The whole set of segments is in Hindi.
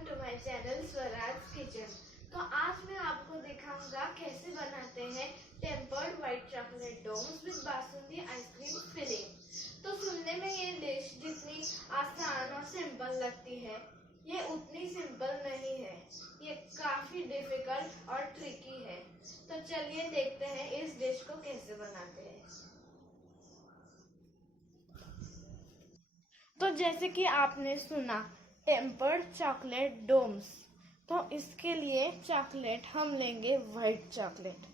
To my channel Swaraj kitchen. तो आज मैं आपको दिखाऊंगा कैसे बनाते हैं tempered white chocolate domes with basundi ice cream filling. तो सुनने में ये डिश जितनी आसान और सिंपल लगती है, ये उतनी सिंपल नहीं है। ये काफी डिफिकल्ट और ट्रिकी है। तो चलिए देखते हैं इस डिश को कैसे बनाते हैं। तो जैसे कि आपने सुना टेम्पर्ड चॉकलेट डोम्स, तो इसके लिए चॉकलेट हम लेंगे वाइट चॉकलेट।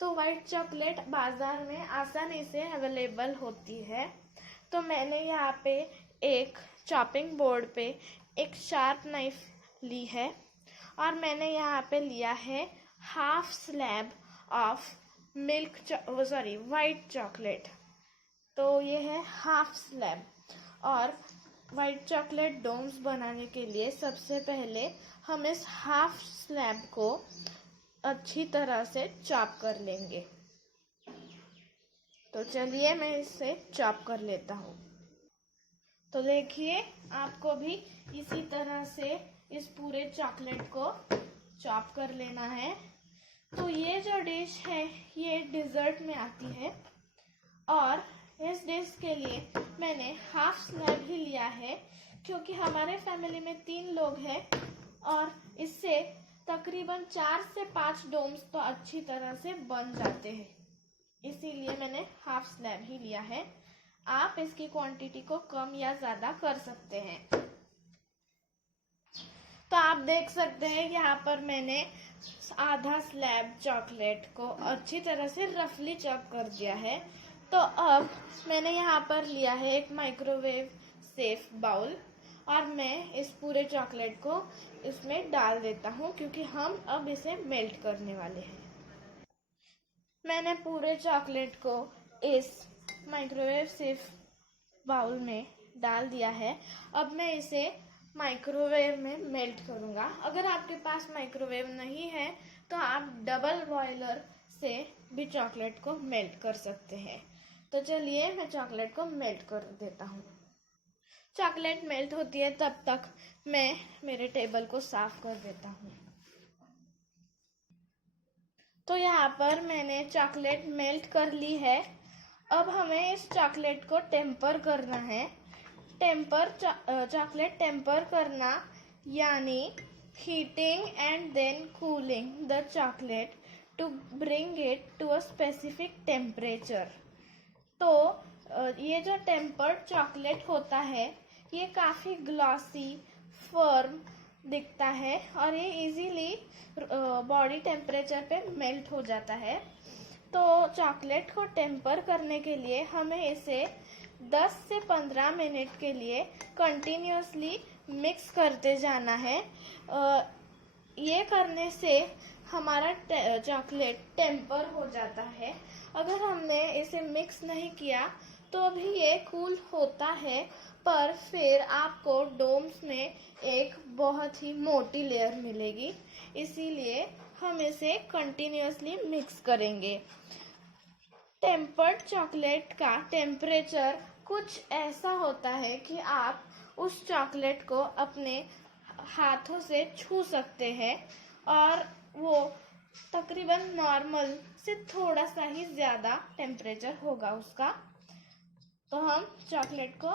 तो वाइट चॉकलेट बाजार में आसानी से अवेलेबल होती है। तो मैंने यहाँ पे एक चॉपिंग बोर्ड पे एक शार्प नाइफ ली है और मैंने यहाँ पे लिया है half slab of white chocolate. तो ये है हाफ स्लैब। और वाइट चॉकलेट डोम्स बनाने के लिए सबसे पहले हम इस हाफ स्लैब को अच्छी तरह से चॉप कर लेंगे। तो चलिए मैं इसे चॉप कर लेता हूँ। तो देखिए, आपको भी इसी तरह से इस पूरे चॉकलेट को चॉप कर लेना है। तो ये जो डिश है ये डिज़र्ट में आती है और इस डिश के लिए मैंने हाफ स्लैब ही लिया है क्योंकि हमारे फैमिली में 3 लोग हैं और इससे तकरीबन 4 से 5 डोम्स तो अच्छी तरह से बन जाते हैं। इसीलिए मैंने हाफ स्लैब ही लिया है। आप इसकी क्वांटिटी को कम या ज़्यादा कर सकते हैं। तो आप देख सकते हैं यहाँ पर मैंने आधा स्लैब चॉकलेट को अच्छी तरह से रफली चॉप कर दिया है। तो अब मैंने यहाँ पर लिया है एक माइक्रोवेव सेफ बाउल और मैं इस पूरे चॉकलेट को इसमें डाल देता हूँ क्योंकि हम अब इसे मेल्ट करने वाले हैं। मैंने पूरे चॉकलेट को इस माइक्रोवेव सेफ बाउल में डाल दिया है। अब मैं इसे माइक्रोवेव में मेल्ट करूँगा। अगर आपके पास माइक्रोवेव नहीं है तो आप डबल बॉयलर से भी चॉकलेट को मेल्ट कर सकते हैं। तो चलिए मैं चॉकलेट को मेल्ट कर देता हूँ। चॉकलेट मेल्ट होती है तब तक मैं मेरे टेबल को साफ कर देता हूँ। तो यहाँ पर मैंने चॉकलेट मेल्ट कर ली है। अब हमें इस चॉकलेट को टेम्पर करना है। चॉकलेट टेम्पर करना यानी heating and then cooling the chocolate to bring it to a specific temperature. तो ये जो टेम्पर्ड चॉकलेट होता है ये काफ़ी ग्लॉसी फर्म दिखता है और ये इजीली बॉडी टेम्परेचर पे मेल्ट हो जाता है। तो चॉकलेट को टेम्पर करने के लिए हमें इसे 10 से 15 मिनट के लिए कंटिन्यूसली मिक्स करते जाना है। ये करने से हमारा चॉकलेट टेम्पर हो जाता है। अगर हमने इसे मिक्स नहीं किया तो भी ये कूल होता है, पर फिर आपको डोम्स में एक बहुत ही मोटी लेयर मिलेगी। इसीलिए हम इसे कंटिन्यूसली मिक्स करेंगे। टेम्पर्ड चॉकलेट का टेम्परेचर कुछ ऐसा होता है कि आप उस चॉकलेट को अपने हाथों से छू सकते हैं और वो तकरीबन नॉर्मल से थोड़ा सा ही ज़्यादा टेम्परेचर होगा उसका। तो हम चॉकलेट को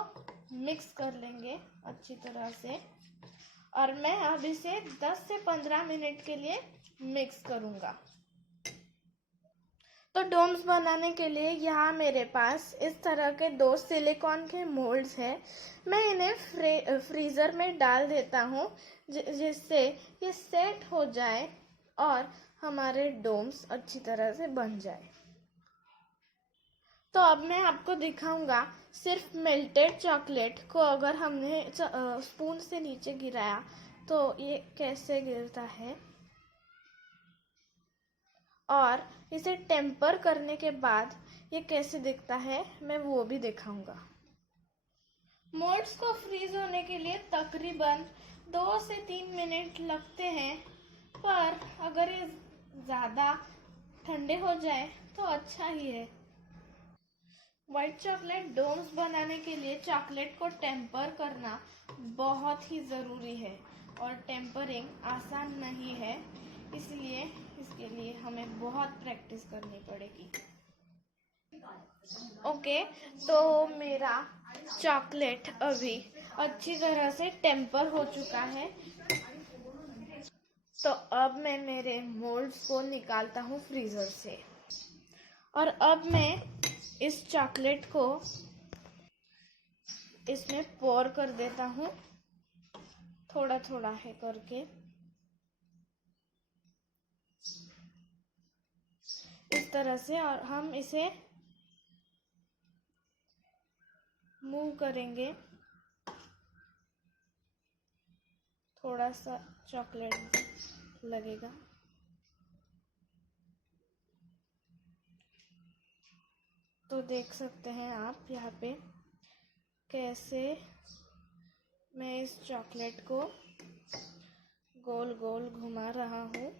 मिक्स कर लेंगे अच्छी तरह से और मैं अब इसे 10 से 15 मिनट के लिए मिक्स करूँगा। तो डोम्स बनाने के लिए यहाँ मेरे पास इस तरह के 2 सिलिकॉन के मोल्ड्स हैं। मैं इन्हें फ्रीज़र में डाल देता हूँ जिससे ये सेट हो जाए और हमारे डोम्स अच्छी तरह से बन जाए। तो अब मैं आपको दिखाऊंगा सिर्फ मेल्टेड चॉकलेट को अगर हमने स्पून से नीचे गिराया तो ये कैसे गिरता है और इसे टेम्पर करने के बाद ये कैसे दिखता है मैं वो भी दिखाऊंगा। मोल्ड्स को फ्रीज होने के लिए तकरीबन 2 से 3 मिनट लगते हैं, पर अगर ये ज़्यादा ठंडे हो जाए तो अच्छा ही है। व्हाइट चॉकलेट डोम्स बनाने के लिए चॉकलेट को टेम्पर करना बहुत ही ज़रूरी है और टेम्परिंग आसान नहीं है, इसलिए इसके लिए हमें बहुत प्रैक्टिस करनी पड़ेगी। ओके, तो मेरा चॉकलेट अभी अच्छी तरह से टेम्पर हो चुका है। तो अब मैं मेरे मोल्ड्स को निकालता हूँ फ्रीज़र से और अब मैं इस चॉकलेट को इसमें पोर कर देता हूँ, थोड़ा थोड़ा है करके। इस तरह से, और हम इसे मूव करेंगे। थोड़ा सा चॉकलेट लगेगा। तो देख सकते हैं आप यहाँ पे कैसे मैं इस चॉकलेट को गोल गोल घुमा रहा हूँ।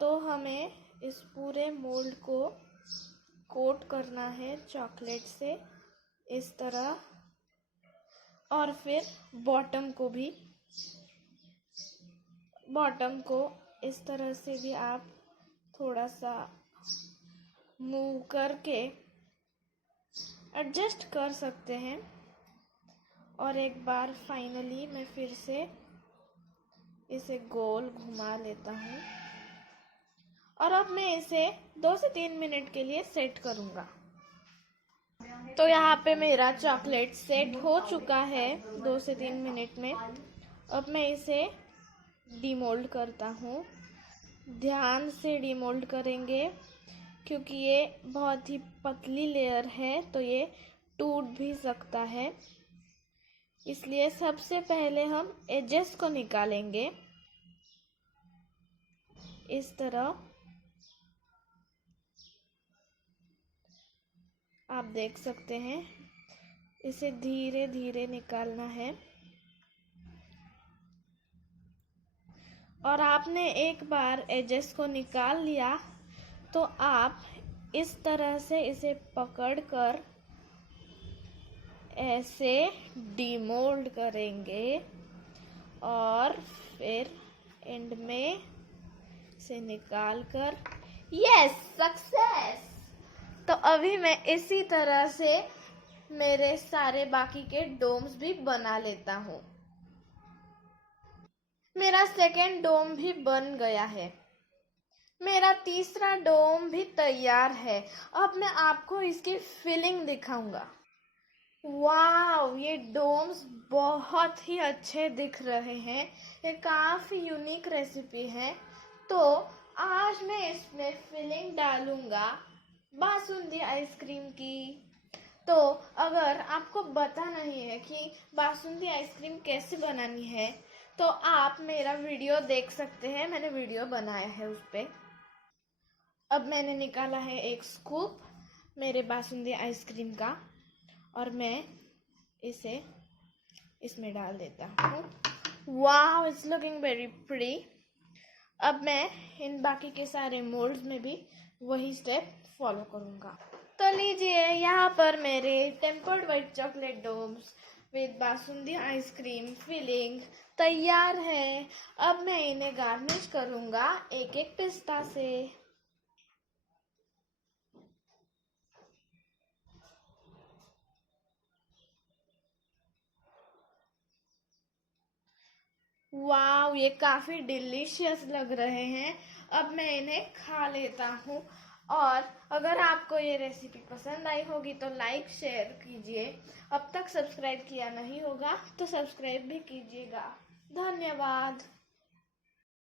तो हमें इस पूरे मोल्ड को कोट करना है चॉकलेट से इस तरह, और फिर बॉटम को इस तरह से भी आप थोड़ा सा मूव करके एडजस्ट कर सकते हैं। और एक बार फाइनली मैं फिर से इसे गोल घुमा लेता हूँ और अब मैं इसे 2 से 3 मिनट के लिए सेट करूँगा। तो यहाँ पे मेरा चॉकलेट सेट हो चुका है 2 से 3 मिनट में। अब मैं इसे डीमोल्ड करता हूँ। ध्यान से डीमोल्ड करेंगे क्योंकि ये बहुत ही पतली लेयर है, तो ये टूट भी सकता है। इसलिए सबसे पहले हम एजेस को निकालेंगे इस तरह। आप देख सकते हैं, इसे धीरे धीरे निकालना है। और आपने एक बार एजेस को निकाल लिया तो आप इस तरह से इसे पकड़कर ऐसे डीमोल्ड करेंगे और फिर एंड में से निकाल कर, यस, सक्सेस। तो अभी मैं इसी तरह से मेरे सारे बाकी के डोम्स भी बना लेता हूँ। मेरा सेकेंड डोम भी बन गया है। मेरा तीसरा डोम भी तैयार है। अब मैं आपको इसकी फिलिंग दिखाऊंगा। वाव, ये डोम्स बहुत ही अच्छे दिख रहे हैं। ये काफ़ी यूनिक रेसिपी है। तो आज मैं इसमें फिलिंग डालूंगा बासुंदी आइसक्रीम की। तो अगर आपको पता नहीं है कि बासुंदी आइसक्रीम कैसे बनानी है तो आप मेरा वीडियो देख सकते हैं, मैंने वीडियो बनाया है उस पर। अब मैंने निकाला है एक स्कूप मेरे बासुंदी आइसक्रीम का और मैं इसे इसमें डाल देता हूँ। वाव, इट्स लुकिंग वेरी प्रीटी। अब मैं इन बाकी के सारे मोल्ड्स में भी वही स्टेप फॉलो करूँगा। तो लीजिए, यहाँ पर मेरे tempered white chocolate domes with basundi ice cream filling तैयार है। अब मैं इन्हें गार्निश करूँगा एक एक पिस्ता से। वाव, ये काफ़ी डिलीशियस लग रहे हैं। अब मैं इन्हें खा लेता हूँ। और अगर आपको ये रेसिपी पसंद आई होगी तो लाइक शेयर कीजिए। अब तक सब्सक्राइब किया नहीं होगा तो सब्सक्राइब भी कीजिएगा। धन्यवाद।